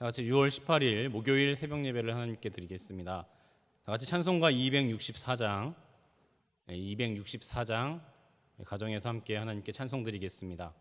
다 같이 6월 18일 목요일 새벽 예배를 하나님께 드리겠습니다. 다 같이 찬송가 264장 가정에서 함께 하나님께 찬송 드리겠습니다.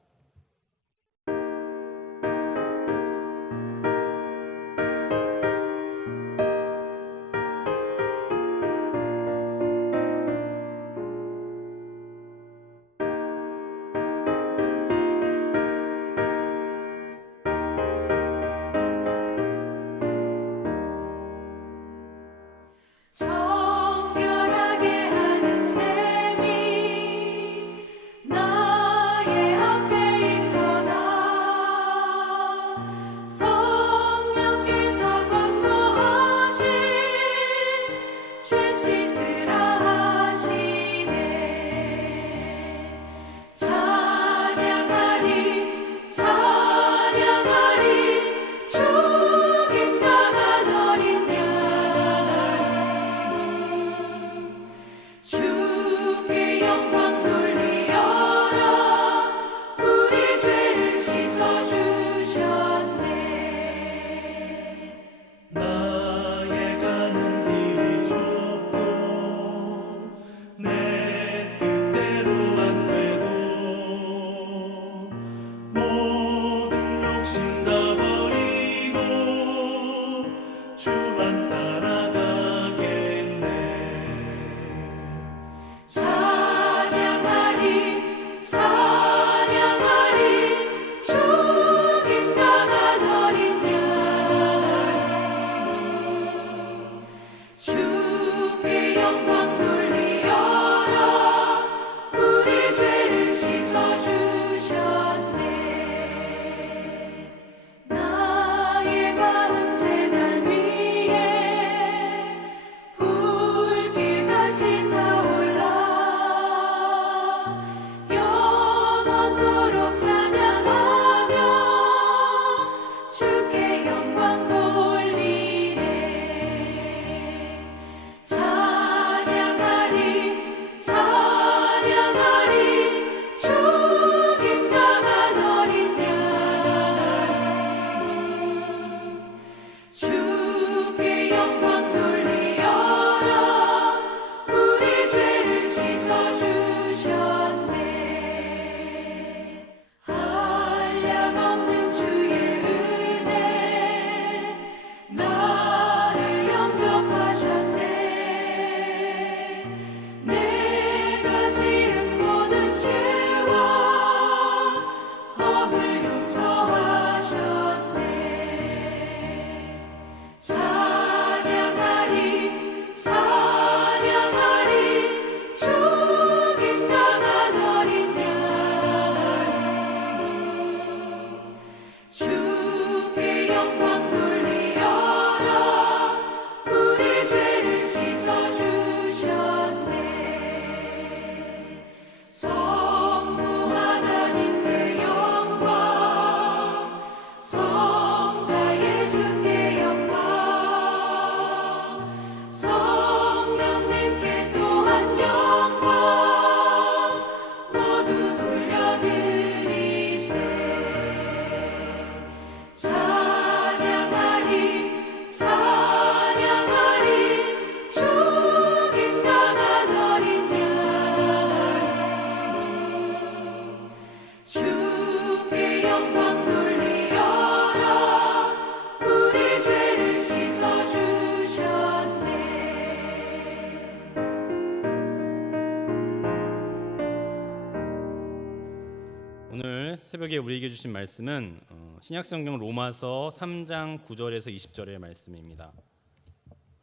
오늘 새벽에 우리에게 주신 말씀은 신약성경 로마서 3장 9절에서 20절의 말씀입니다.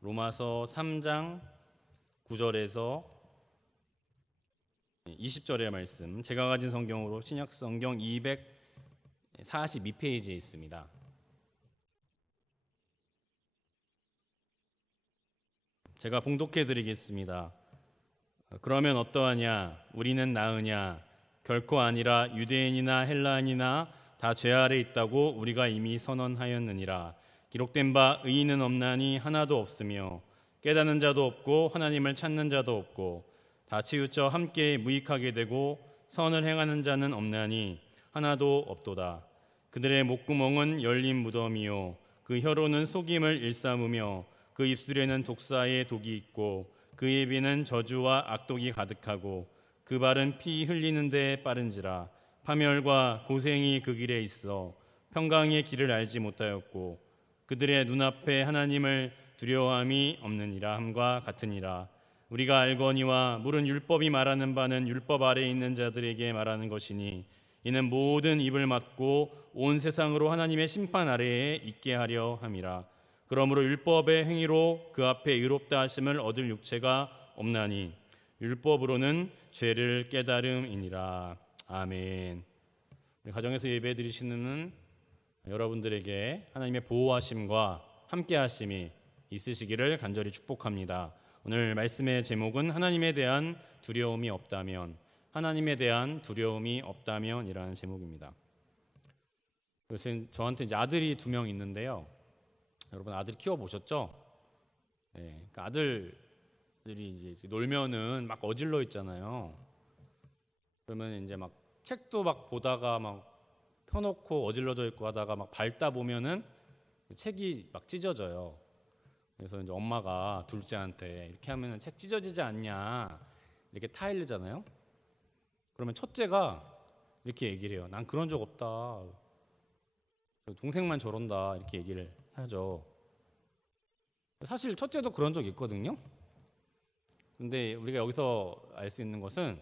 로마서 3장 9절에서 20절의 말씀, 제가 가진 성경으로 신약성경 242페이지에 있습니다. 제가 봉독해 드리겠습니다. 그러면 어떠하냐? 우리는 나으냐? 결코 아니라. 유대인이나 헬라인이나 다 죄 아래 있다고 우리가 이미 선언하였느니라. 기록된 바 의인은 없나니 하나도 없으며 깨닫는 자도 없고 하나님을 찾는 자도 없고 다 치우쳐 함께 무익하게 되고 선을 행하는 자는 없나니 하나도 없도다. 그들의 목구멍은 열린 무덤이요 그 혀로는 속임을 일삼으며 그 입술에는 독사의 독이 있고 그의 입에는 저주와 악독이 가득하고 그 발은 피 흘리는 데 빠른지라. 파멸과 고생이 그 길에 있어 평강의 길을 알지 못하였고 그들의 눈앞에 하나님을 두려워함이 없느니라 함과 같으니라. 우리가 알거니와 물은 율법이 말하는 바는 율법 아래에 있는 자들에게 말하는 것이니 이는 모든 입을 막고 온 세상으로 하나님의 심판 아래에 있게 하려 함이라. 그러므로 율법의 행위로 그 앞에 의롭다 하심을 얻을 육체가 없나니 율법으로는 죄를 깨달음이니라. 아멘. 가정에서 예배 드리시는 여러분들에게 하나님의 보호하심과 함께하심이 있으시기를 간절히 축복합니다. 오늘 말씀의 제목은 하나님에 대한 두려움이 없다면, 하나님에 대한 두려움이 없다면이라는 제목입니다. 저한테 이제 아들이 2명 있는데요. 여러분 아들 키워 보셨죠? 네, 그러니까 아들들이 이제 놀면은 막 어질러 있잖아요. 그러면 이제 막 책도 막 보다가 막 펴놓고 어질러져 있고 하다가 막 밟다 보면은 책이 막 찢어져요. 그래서 이제 엄마가 둘째한테 이렇게 하면은 책 찢어지지 않냐 이렇게 타일르잖아요. 그러면 첫째가 이렇게 얘기를 해요. 난 그런 적 없다. 동생만 저런다 이렇게 얘기를 하죠. 사실 첫째도 그런 적 있거든요. 근데 우리가 여기서 알 수 있는 것은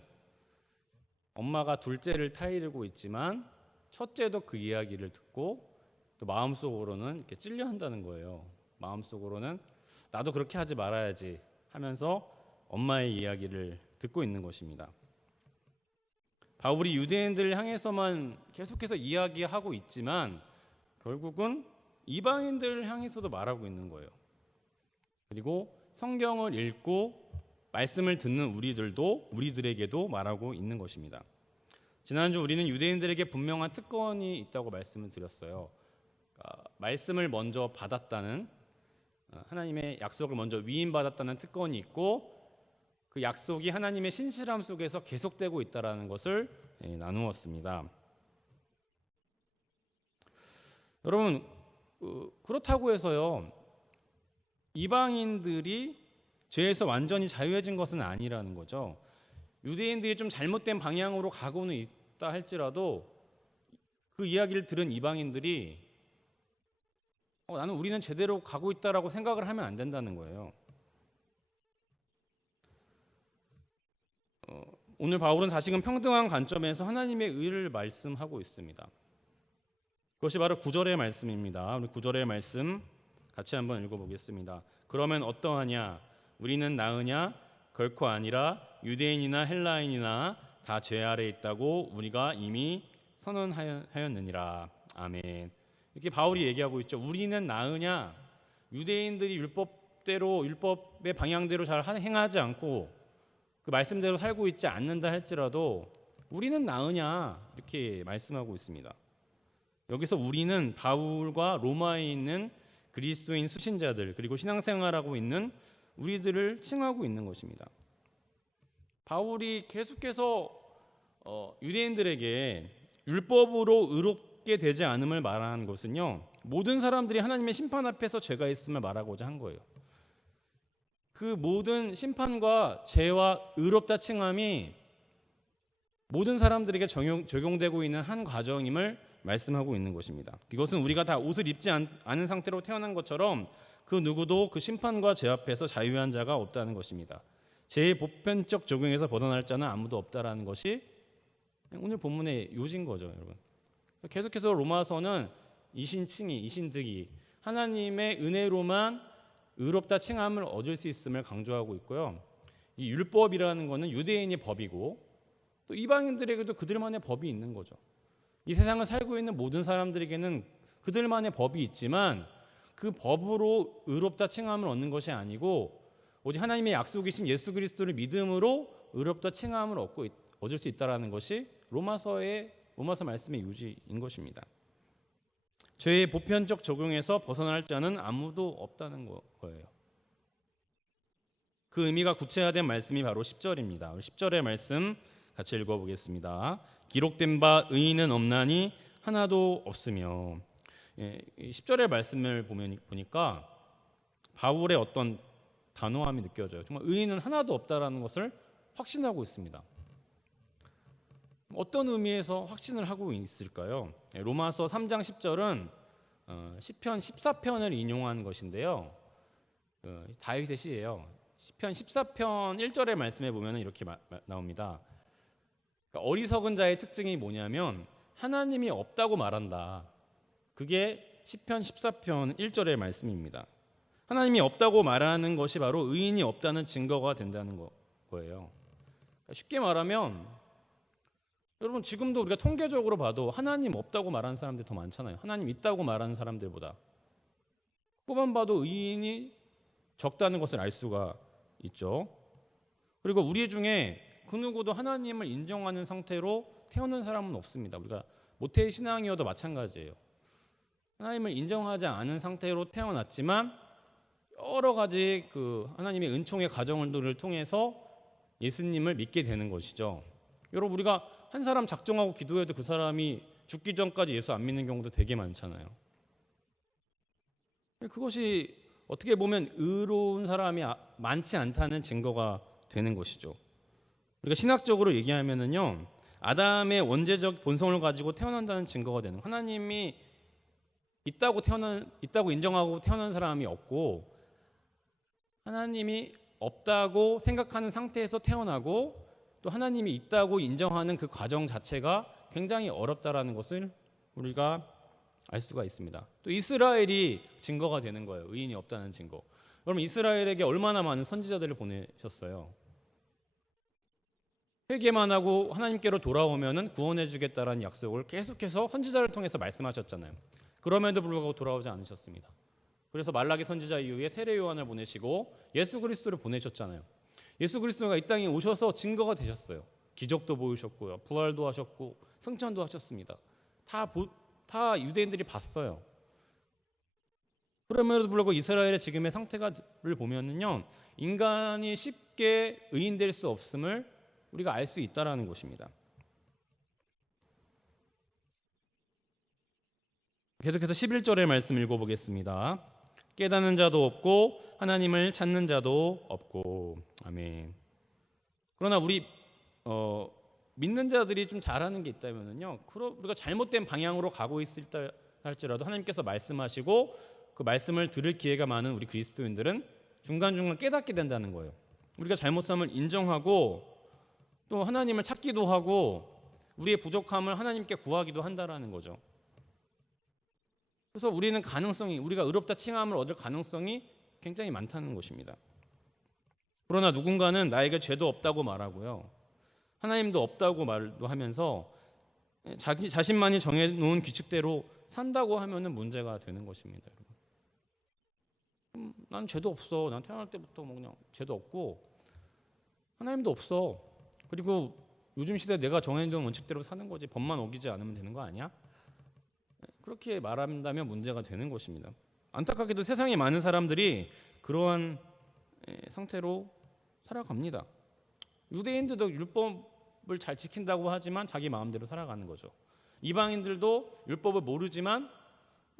엄마가 둘째를 타이르고 있지만 첫째도 그 이야기를 듣고 또 마음속으로는 이렇게 찔려 한다는 거예요. 마음속으로는 나도 그렇게 하지 말아야지 하면서 엄마의 이야기를 듣고 있는 것입니다. 바울이 유대인들을 향해서만 계속해서 이야기하고 있지만 결국은 이방인들을 향해서도 말하고 있는 거예요. 그리고 성경을 읽고 말씀을 듣는 우리들에게도 말하고 있는 것입니다. 지난주 우리는 유대인들에게 분명한 특권이 있다고 말씀을 드렸어요. 말씀을 먼저 받았다는, 하나님의 약속을 먼저 위임받았다는 특권이 있고 그 약속이 하나님의 신실함 속에서 계속되고 있다는 것을 나누었습니다. 여러분, 그렇다고 해서요 이방인들이 죄에서 완전히 자유해진 것은 아니라는 거죠. 유대인들이 좀 잘못된 방향으로 가고는 있다 할지라도 그 이야기를 들은 이방인들이 우리는 제대로 가고 있다라고 생각을 하면 안 된다는 거예요. 오늘 바울은 다시금 평등한 관점에서 하나님의 의를 말씀하고 있습니다. 그것이 바로 9절의 말씀입니다. 우리 9절의 말씀 같이 한번 읽어보겠습니다. 그러면 어떠하냐? 우리는 나으냐? 결코 아니라 유대인이나 헬라인이나 다 죄 아래 있다고 우리가 이미 선언하였느니라. 아멘. 이렇게 바울이 얘기하고 있죠. 우리는 나으냐? 유대인들이 율법의 방향대로 잘 행하지 않고 그 말씀대로 살고 있지 않는다 할지라도 우리는 나으냐? 이렇게 말씀하고 있습니다. 여기서 우리는 바울과 로마에 있는 그리스도인 수신자들 그리고 신앙생활하고 있는 우리들을 칭하고 있는 것입니다. 바울이 계속해서 유대인들에게 율법으로 의롭게 되지 않음을 말하는 것은요 모든 사람들이 하나님의 심판 앞에서 죄가 있음을 말하고자 한 거예요. 그 모든 심판과 죄와 의롭다 칭함이 모든 사람들에게 적용되고 있는 한 과정임을 말씀하고 있는 것입니다. 이것은 우리가 다 옷을 입지 않은 상태로 태어난 것처럼 그 누구도 그 심판과 죄 앞에서 자유한 자가 없다는 것입니다. 죄의 보편적 적용에서 벗어날 자는 아무도 없다라는 것이 오늘 본문의 요지인 거죠, 여러분. 그래서 계속해서 로마서는 이신칭의, 이신득이 하나님의 은혜로만 의롭다 칭함을 얻을 수 있음을 강조하고 있고요. 이 율법이라는 것은 유대인의 법이고 또 이방인들에게도 그들만의 법이 있는 거죠. 이 세상을 살고 있는 모든 사람들에게는 그들만의 법이 있지만 그 법으로 의롭다 칭함을 얻는 것이 아니고 오직 하나님의 약속이신 예수 그리스도를 믿음으로 의롭다 칭함을 얻을 수 있다는 것이 로마서 말씀의 요지인 것입니다. 죄의 보편적 적용에서 벗어날 자는 아무도 없다는 거예요. 그 의미가 구체화된 말씀이 바로 10절입니다. 10절의 말씀 같이 읽어보겠습니다. 기록된 바 의인은 없나니 하나도 없으며. 10절의 말씀을 보니까 바울의 어떤 단호함이 느껴져요. 정말 의인은 하나도 없다라는 것을 확신하고 있습니다. 어떤 의미에서 확신을 하고 있을까요? 로마서 3장 10절은 시편 14편을 인용한 것인데요. 다윗의 시예요. 시편 14편 1절의 말씀에 보면 이렇게 나옵니다. 그러니까 어리석은 자의 특징이 뭐냐면 하나님이 없다고 말한다. 그게 시편 14편 1절의 말씀입니다. 하나님이 없다고 말하는 것이 바로 의인이 없다는 증거가 된다는 거예요. 쉽게 말하면 여러분 지금도 우리가 통계적으로 봐도 하나님 없다고 말하는 사람들이 더 많잖아요. 하나님 있다고 말하는 사람들보다. 그것만 봐도 의인이 적다는 것을 알 수가 있죠. 그리고 우리 중에 그 누구도 하나님을 인정하는 상태로 태어난 사람은 없습니다. 우리가 모태 신앙이어도 마찬가지예요. 하나님을 인정하지 않은 상태로 태어났지만 여러 가지 그 하나님의 은총의 과정들을 통해서 예수님을 믿게 되는 것이죠. 여러분 우리가 한 사람 작정하고 기도해도 그 사람이 죽기 전까지 예수 안 믿는 경우도 되게 많잖아요. 그것이 어떻게 보면 의로운 사람이 많지 않다는 증거가 되는 것이죠. 우리가 신학적으로 얘기하면은요, 아담의 원죄적 본성을 가지고 태어난다는 증거가 되는, 하나님이 있다고 인정하고 태어난 사람이 없고 하나님이 없다고 생각하는 상태에서 태어나고 또 하나님이 있다고 인정하는 그 과정 자체가 굉장히 어렵다라는 것을 우리가 알 수가 있습니다. 또 이스라엘이 증거가 되는 거예요. 의인이 없다는 증거. 여러분 이스라엘에게 얼마나 많은 선지자들을 보내셨어요. 회개만 하고 하나님께로 돌아오면은 구원해 주겠다라는 약속을 계속해서 선지자를 통해서 말씀하셨잖아요. 그럼에도 불구하고 돌아오지 않으셨습니다. 그래서 말라기 선지자 이후에 세례 요한을 보내시고 예수 그리스도를 보내셨잖아요. 예수 그리스도가 이 땅에 오셔서 증거가 되셨어요. 기적도 보이셨고요, 부활도 하셨고 승천도 하셨습니다. 다 유대인들이 봤어요. 그럼에도 불구하고 이스라엘의 지금의 상태를 보면은요, 인간이 쉽게 의인 될 수 없음을 우리가 알 수 있다라는 것입니다. 계속해서 11절의 말씀 읽어보겠습니다. 깨닫는 자도 없고 하나님을 찾는 자도 없고. 아멘. 그러나 우리 믿는 자들이 좀 잘하는 게 있다면요, 우리가 잘못된 방향으로 가고 있을 때 할지라도 하나님께서 말씀하시고 그 말씀을 들을 기회가 많은 우리 그리스도인들은 중간중간 깨닫게 된다는 거예요. 우리가 잘못함을 인정하고 또 하나님을 찾기도 하고 우리의 부족함을 하나님께 구하기도 한다라는 거죠. 그래서 우리는 우리가 의롭다 칭함을 얻을 가능성이 굉장히 많다는 것입니다. 그러나 누군가는 나에게 죄도 없다고 말하고요, 하나님도 없다고 말도 하면서 자신만이 정해놓은 규칙대로 산다고 하면은 문제가 되는 것입니다. 난 죄도 없어. 난 태어날 때부터 그냥 죄도 없고 하나님도 없어. 그리고 요즘 시대에 내가 정해놓은 원칙대로 사는 거지. 법만 어기지 않으면 되는 거 아니야? 그렇게 말한다면 문제가 되는 것입니다. 안타깝게도 세상에 많은 사람들이 그러한 상태로 살아갑니다. 유대인들도 율법을 잘 지킨다고 하지만 자기 마음대로 살아가는 거죠. 이방인들도 율법을 모르지만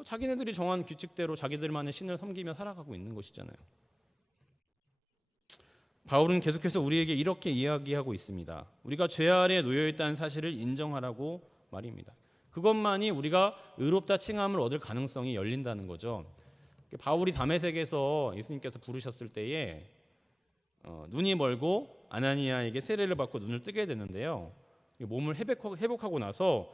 자기네들이 정한 규칙대로 자기들만의 신을 섬기며 살아가고 있는 것이잖아요. 바울은 계속해서 우리에게 이렇게 이야기하고 있습니다. 우리가 죄 아래에 놓여 있다는 사실을 인정하라고 말입니다. 그것만이 우리가 의롭다 칭함을 얻을 가능성이 열린다는 거죠. 바울이 다메섹에서 예수님께서 부르셨을 때에 눈이 멀고 아나니아에게 세례를 받고 눈을 뜨게 되는데요, 몸을 회복하고 나서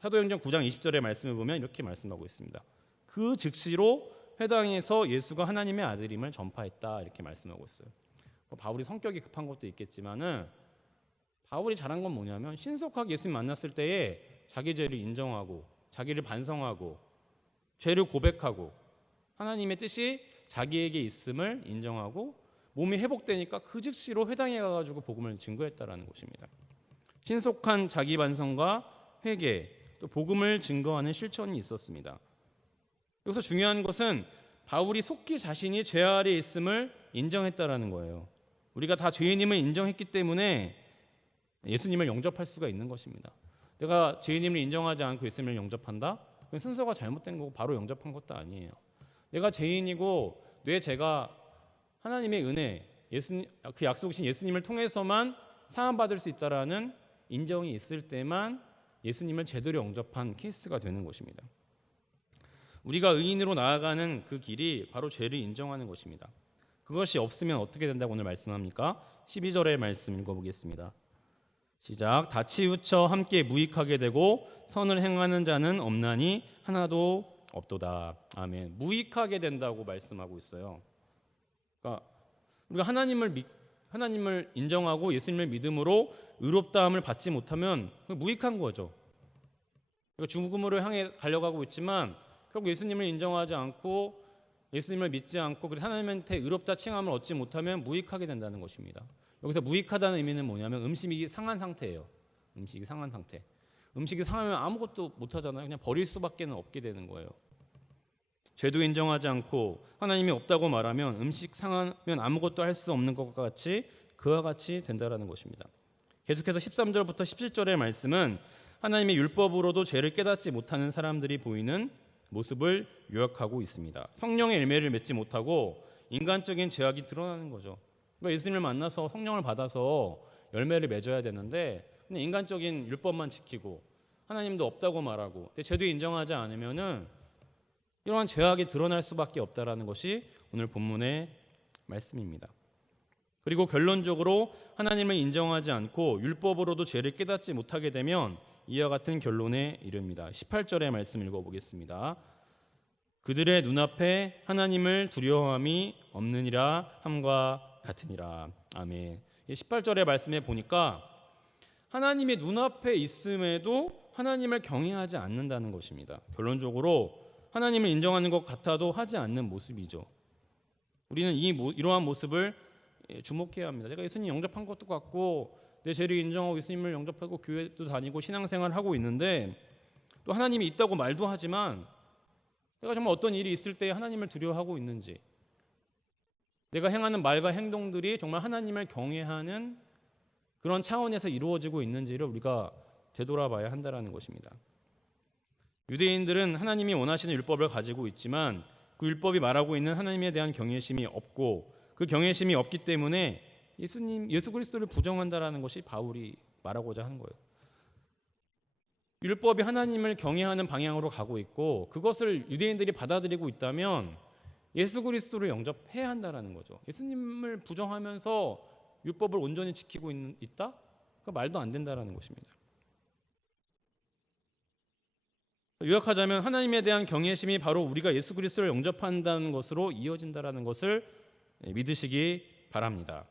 사도행전 9장 20절의 말씀을 보면 이렇게 말씀하고 있습니다. 그 즉시로 회당에서 예수가 하나님의 아들임을 전파했다, 이렇게 말씀하고 있어요. 바울이 성격이 급한 것도 있겠지만은 바울이 잘한 건 뭐냐면 신속하게 예수님 만났을 때에 자기 죄를 인정하고 자기를 반성하고 죄를 고백하고 하나님의 뜻이 자기에게 있음을 인정하고 몸이 회복되니까 그 즉시로 회당에 가가지고 복음을 증거했다라는 것입니다. 신속한 자기 반성과 회개, 또 복음을 증거하는 실천이 있었습니다. 여기서 중요한 것은 바울이 속히 자신이 죄 아래에 있음을 인정했다라는 거예요. 우리가 다 죄인임을 인정했기 때문에 예수님을 영접할 수가 있는 것입니다. 내가 죄인임을 인정하지 않고 예수님을 영접한다? 순서가 잘못된 거고 바로 영접한 것도 아니에요. 내가 죄인이고 내 죄가 하나님의 은혜, 예수님, 그 약속이신 예수님을 통해서만 사함받을 수 있다라는 인정이 있을 때만 예수님을 제대로 영접한 케이스가 되는 것입니다. 우리가 의인으로 나아가는 그 길이 바로 죄를 인정하는 것입니다. 그것이 없으면 어떻게 된다고 오늘 말씀합니까? 12절의 말씀 읽어보겠습니다. 시작. 다 치우쳐 함께 무익하게 되고 선을 행하는 자는 없나니 하나도 없도다. 아멘. 무익하게 된다고 말씀하고 있어요. 그러니까 우리가 하나님을 인정하고 예수님을 믿음으로 의롭다함을 받지 못하면 무익한 거죠. 그러니까 죽음으로 향해 달려가고 있지만 결국 예수님을 인정하지 않고 예수님을 믿지 않고 그리고 하나님한테 의롭다 칭함을 얻지 못하면 무익하게 된다는 것입니다. 여기서 무익하다는 의미는 뭐냐면 음식이 상한 상태예요. 음식이 상한 상태. 음식이 상하면 아무것도 못하잖아요. 그냥 버릴 수밖에 없게 되는 거예요. 죄도 인정하지 않고 하나님이 없다고 말하면 음식 상하면 아무것도 할 수 없는 것과 같이 그와 같이 된다는 것입니다. 계속해서 13절부터 17절의 말씀은 하나님의 율법으로도 죄를 깨닫지 못하는 사람들이 보이는 모습을 요약하고 있습니다. 성령의 열매를 맺지 못하고 인간적인 죄악이 드러나는 거죠. 그러니까 예수님을 만나서 성령을 받아서 열매를 맺어야 되는데 그냥 인간적인 율법만 지키고 하나님도 없다고 말하고 죄도 인정하지 않으면은 이러한 죄악이 드러날 수밖에 없다라는 것이 오늘 본문의 말씀입니다. 그리고 결론적으로 하나님을 인정하지 않고 율법으로도 죄를 깨닫지 못하게 되면 이와 같은 결론에 이릅니다. 18절의 말씀 읽어보겠습니다. 그들의 눈앞에 하나님을 두려워함이 없느니라 함과 같으니라. 아멘. 18절의 말씀에 보니까 하나님의 눈앞에 있음에도 하나님을 경외하지 않는다는 것입니다. 결론적으로 하나님을 인정하는 것 같아도 하지 않는 모습이죠. 우리는 이러한 모습을 주목해야 합니다. 내가 예수님 영접한 것도 같고 내 죄를 인정하고 예수님을 영접하고 교회도 다니고 신앙생활을 하고 있는데 또 하나님이 있다고 말도 하지만 내가 정말 어떤 일이 있을 때 하나님을 두려워하고 있는지, 내가 행하는 말과 행동들이 정말 하나님을 경외하는 그런 차원에서 이루어지고 있는지를 우리가 되돌아봐야 한다는 것입니다. 유대인들은 하나님이 원하시는 율법을 가지고 있지만 그 율법이 말하고 있는 하나님에 대한 경외심이 없고 그 경외심이 없기 때문에 예수 그리스도를 부정한다라는 것이 바울이 말하고자 하는 거예요. 율법이 하나님을 경외하는 방향으로 가고 있고 그것을 유대인들이 받아들이고 있다면 예수 그리스도를 영접해야 한다라는 거죠. 예수님을 부정하면서 율법을 온전히 지키고 있다? 그 말도 안 된다라는 것입니다. 요약하자면 하나님에 대한 경외심이 바로 우리가 예수 그리스도를 영접한다는 것으로 이어진다라는 것을 믿으시기 바랍니다.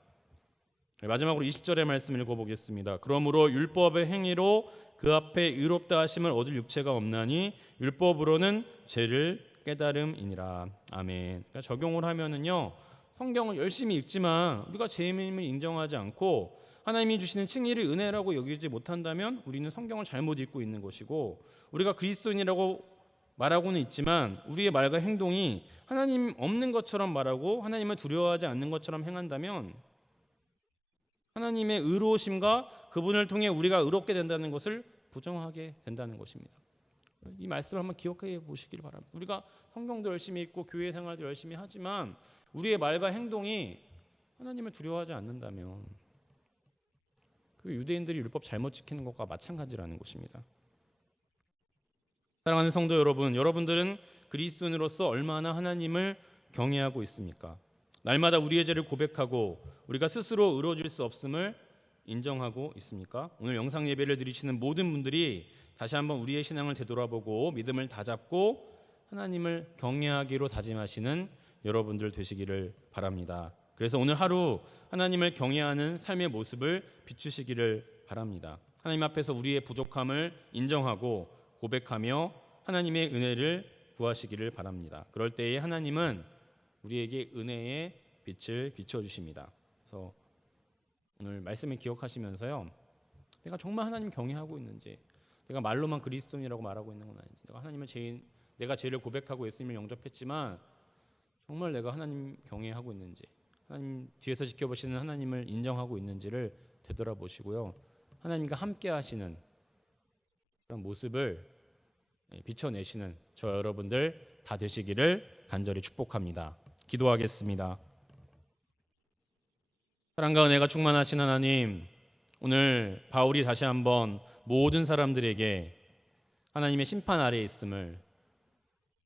마지막으로 20절의 말씀 읽어보겠습니다. 그러므로 율법의 행위로 그 앞에 의롭다 하심을 얻을 육체가 없나니 율법으로는 죄를 깨달음이니라. 아멘. 그러니까 적용을 하면은요, 성경을 열심히 읽지만 우리가 죄임을 인정하지 않고 하나님이 주시는 칭의를 은혜라고 여기지 못한다면 우리는 성경을 잘못 읽고 있는 것이고, 우리가 그리스도인이라고 말하고는 있지만 우리의 말과 행동이 하나님 없는 것처럼 말하고 하나님을 두려워하지 않는 것처럼 행한다면 하나님의 의로우심과 그분을 통해 우리가 의롭게 된다는 것을 부정하게 된다는 것입니다. 이 말씀을 한번 기억해 보시길 바랍니다. 우리가 성경도 열심히 읽고 교회 생활도 열심히 하지만 우리의 말과 행동이 하나님을 두려워하지 않는다면 그 유대인들이 율법 잘못 지키는 것과 마찬가지라는 것입니다. 사랑하는 성도 여러분, 여러분들은 그리스도인으로서 얼마나 하나님을 경외하고 있습니까? 날마다 우리의 죄를 고백하고 우리가 스스로 의로워질 수 없음을 인정하고 있습니까? 오늘 영상 예배를 드리시는 모든 분들이 다시 한번 우리의 신앙을 되돌아보고 믿음을 다잡고 하나님을 경외하기로 다짐하시는 여러분들 되시기를 바랍니다. 그래서 오늘 하루 하나님을 경외하는 삶의 모습을 비추시기를 바랍니다. 하나님 앞에서 우리의 부족함을 인정하고 고백하며 하나님의 은혜를 구하시기를 바랍니다. 그럴 때에 하나님은 우리에게 은혜의 빛을 비춰주십니다. 그래서 오늘 말씀을 기억하시면서요, 내가 정말 하나님 경외하고 있는지, 내가 말로만 그리스도인이라고 말하고 있는 건 아닌지, 내가 죄를 고백하고 예수님을 영접했지만 정말 내가 하나님 경외하고 있는지, 하나님 뒤에서 지켜보시는 하나님을 인정하고 있는지를 되돌아보시고요, 하나님과 함께 하시는 그런 모습을 비춰내시는 저 여러분들 다 되시기를 간절히 축복합니다. 기도하겠습니다. 사랑과 은혜가 충만하신 하나님, 오늘 바울이 다시 한번 모든 사람들에게 하나님의 심판 아래에 있음을,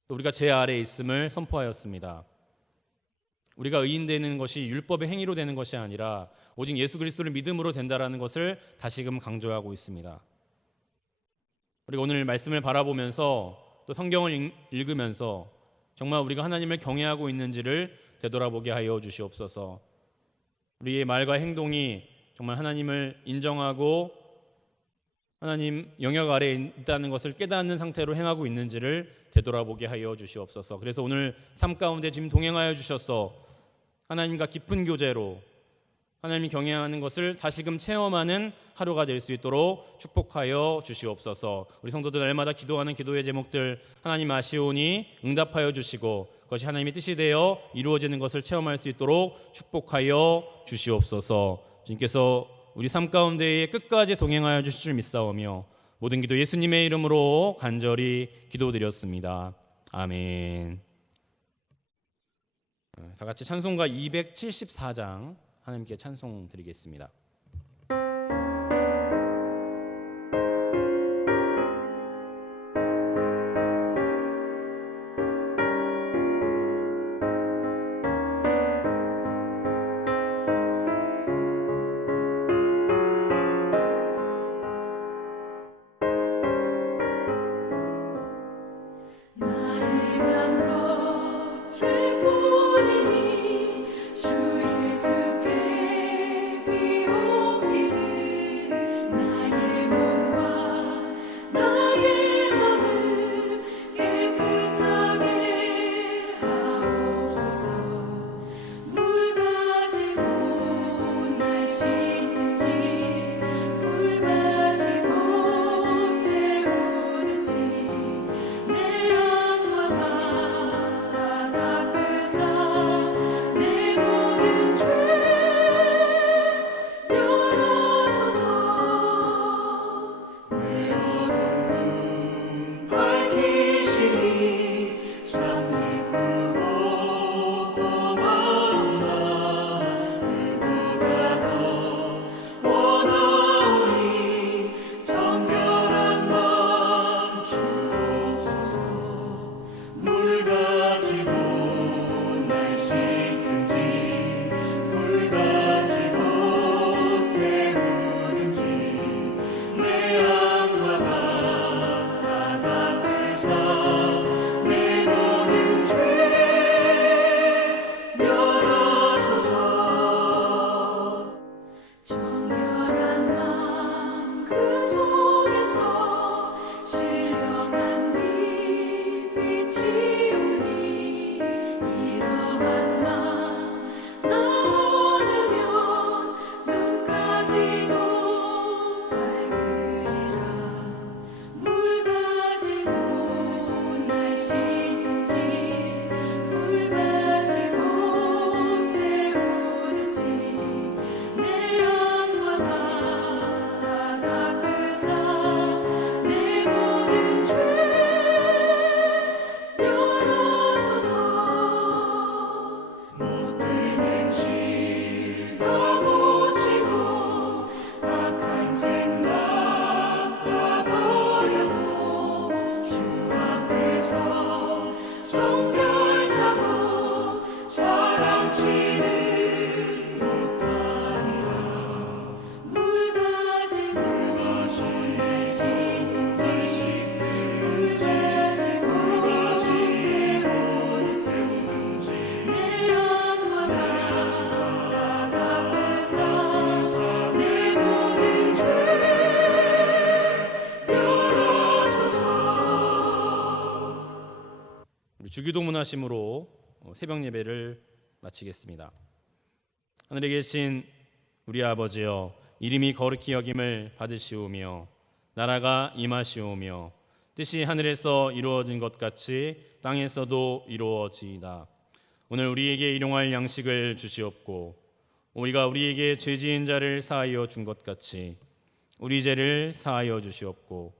또 우리가 죄 아래에 있음을 선포하였습니다. 우리가 의인되는 것이 율법의 행위로 되는 것이 아니라 오직 예수 그리스도를 믿음으로 된다라는 것을 다시금 강조하고 있습니다. 우리가 오늘 말씀을 바라보면서 또 성경을 읽으면서 정말 우리가 하나님을 경외하고 있는지를 되돌아보게 하여 주시옵소서. 우리의 말과 행동이 정말 하나님을 인정하고 하나님 영역 아래에 있다는 것을 깨닫는 상태로 행하고 있는지를 되돌아보게 하여 주시옵소서. 그래서 오늘 삶 가운데 지금 동행하여 주셔서 하나님과 깊은 교제로 하나님이 경외하는 것을 다시금 체험하는 하루가 될 수 있도록 축복하여 주시옵소서. 우리 성도들 날마다 기도하는 기도의 제목들 하나님 아시오니 응답하여 주시고 그것이 하나님의 뜻이 되어 이루어지는 것을 체험할 수 있도록 축복하여 주시옵소서. 주님께서 우리 삶 가운데에 끝까지 동행하여 주실 줄 믿사오며 모든 기도 예수님의 이름으로 간절히 기도드렸습니다. 아멘. 다 같이 찬송가 274장 하나님께 찬송 드리겠습니다. 주기도 문하심으로 새벽 예배를 마치겠습니다. 하늘에 계신 우리 아버지여, 이름이 거룩히 여김을 받으시오며 나라가 임하시오며 뜻이 하늘에서 이루어진 것 같이 땅에서도 이루어지이다. 오늘 우리에게 일용할 양식을 주시옵고 우리가 우리에게 죄지은 자를 사하여 준 것 같이 우리 죄를 사하여 주시옵고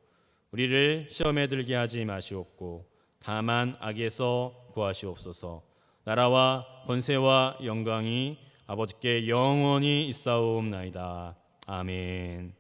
우리를 시험에 들게 하지 마시옵고 다만 악에서 구하시옵소서. 나라와 권세와 영광이 아버지께 영원히 있사옵나이다. 아멘.